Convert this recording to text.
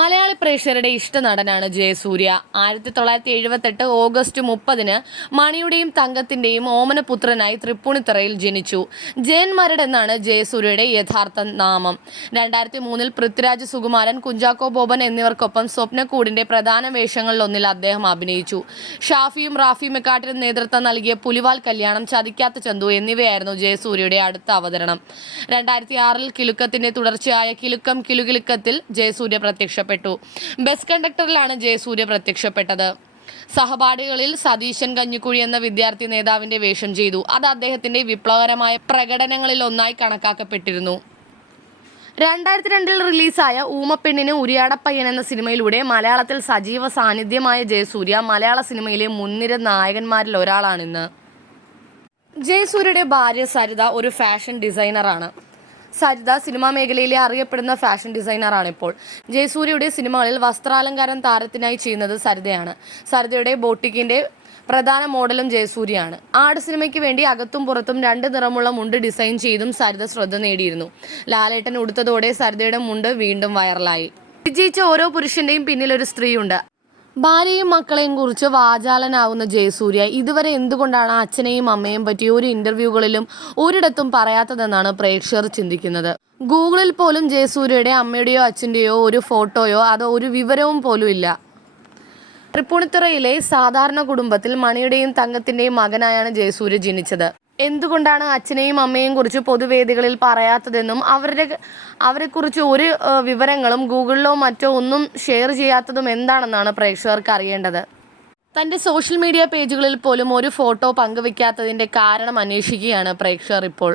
മലയാളി പ്രേക്ഷകരുടെ ഇഷ്ട നടനാണ് ജയസൂര്യ. ആയിരത്തി തൊള്ളായിരത്തി എഴുപത്തെട്ട് ഓഗസ്റ്റ് മുപ്പതിന് മണിയുടെയും തങ്കത്തിന്റെയും ഓമനപുത്രനായി തൃപ്പൂണിത്തറയിൽ ജനിച്ചു. ജയൻ മരട് എന്നാണ് ജയസൂര്യയുടെ യഥാർത്ഥ നാമം. രണ്ടായിരത്തി മൂന്നിൽ പൃഥ്വിരാജ് സുകുമാരൻ കുഞ്ചാക്കോ ബോബൻ എന്നിവർക്കൊപ്പം സ്വപ്നക്കൂടിന്റെ പ്രധാന വേഷങ്ങളിലൊന്നിൽ അദ്ദേഹം അഭിനയിച്ചു. ഷാഫിയും റാഫി മെക്കാട്ടിനും നേതൃത്വം നൽകിയ പുലിവാൽ കല്യാണം ചതിക്കാത്ത ചന്തു എന്നിവയായിരുന്നു ജയസൂര്യയുടെ അടുത്ത അവതരണം. രണ്ടായിരത്തി ആറിൽ കിലുക്കത്തിന്റെ തുടർച്ചയായ കിലുക്കം കിലുകിലുക്കത്തിൽ ജയസൂര്യ പ്രത്യക്ഷപ്പെട്ടു. ബസ് കണ്ടക്ടറിലാണ് ജയസൂര്യ പ്രത്യക്ഷപ്പെട്ടത്. സഹപാഠികളിൽ സതീശൻ കഞ്ഞിക്കുഴി എന്ന വിദ്യാർത്ഥി നേതാവിന്റെ വേഷം ചെയ്തു. അത് അദ്ദേഹത്തിന്റെ വിപ്ലവകരമായ പ്രകടനങ്ങളിൽ ഒന്നായി കണക്കാക്കപ്പെട്ടിരുന്നു. രണ്ടായിരത്തി രണ്ടിൽ റിലീസായ ഊമപ്പെണ്ണിന് ഉരിയാടപ്പയ്യൻ എന്ന സിനിമയിലൂടെ മലയാളത്തിൽ സജീവ സാന്നിധ്യമായ ജയസൂര്യ മലയാള സിനിമയിലെ മുൻനിര നായകന്മാരിൽ ഒരാളാണിന്ന് ജയസൂര്യയുടെ ഭാര്യ സരിത ഒരു ഫാഷൻ ഡിസൈനറാണ്. സരിത സിനിമാ മേഖലയിലെ അറിയപ്പെടുന്ന ഫാഷൻ ഡിസൈനറാണ് ഇപ്പോൾ. ജയസൂര്യയുടെ സിനിമകളിൽ വസ്ത്രാലങ്കാരം താരത്തിനായി ചെയ്യുന്നത് സരിതയാണ്. സരിതയുടെ ബോട്ടിക്കിന്റെ പ്രധാന മോഡലും ജയസൂര്യയാണ്. ആട് സിനിമയ്ക്ക് വേണ്ടി അകത്തും പുറത്തും രണ്ട് നിറമുള്ള മുണ്ട് ഡിസൈൻ ചെയ്തും സരിത ശ്രദ്ധ നേടിയിരുന്നു. ലാലേട്ടൻ ഉടുത്തതോടെ സരിതയുടെ മുണ്ട് വീണ്ടും വൈറലായി. വിജയിച്ച ഓരോ പുരുഷന്റെയും പിന്നിൽ ഒരു സ്ത്രീയുണ്ട്. ഭാര്യയും മക്കളെയും കുറിച്ച് വാചാലനാവുന്ന ജയസൂര്യ ഇതുവരെ എന്തുകൊണ്ടാണ് അച്ഛനെയും അമ്മയും പറ്റി ഒരു ഇന്റർവ്യൂകളിലും ഒരിടത്തും പറയാത്തതെന്നാണ് പ്രേക്ഷകർ ചിന്തിക്കുന്നത്? ഗൂഗിളിൽ പോലും ജയസൂര്യയുടെ അമ്മയുടെയോ അച്ഛന്റെയോ ഒരു ഫോട്ടോയോ അതോ ഒരു വിവരവും പോലും ഇല്ല. തൃപ്പൂണിത്തുറയിലെ സാധാരണ കുടുംബത്തിൽ മണിയുടെയും തങ്കത്തിന്റെയും മകനായാണ് ജയസൂര്യ ജനിച്ചത്. എന്തുകൊണ്ടാണ് അച്ഛനെയും അമ്മയെയും കുറിച്ച് പൊതുവേദികളിൽ പറയാത്തതെന്നും അവരുടെ അവരെക്കുറിച്ച് ഒരു വിവരങ്ങളും ഗൂഗിളിലോ മറ്റോ ഒന്നും ഷെയർ ചെയ്യാത്തതും എന്താണെന്നാണ് പ്രേക്ഷകർക്ക് അറിയേണ്ടത്? തന്റെ സോഷ്യൽ മീഡിയ പേജുകളിൽ പോലും ഒരു ഫോട്ടോ പങ്കുവെക്കാത്തതിന്റെ കാരണം അന്വേഷിക്കുകയാണ് പ്രേക്ഷകർ ഇപ്പോൾ.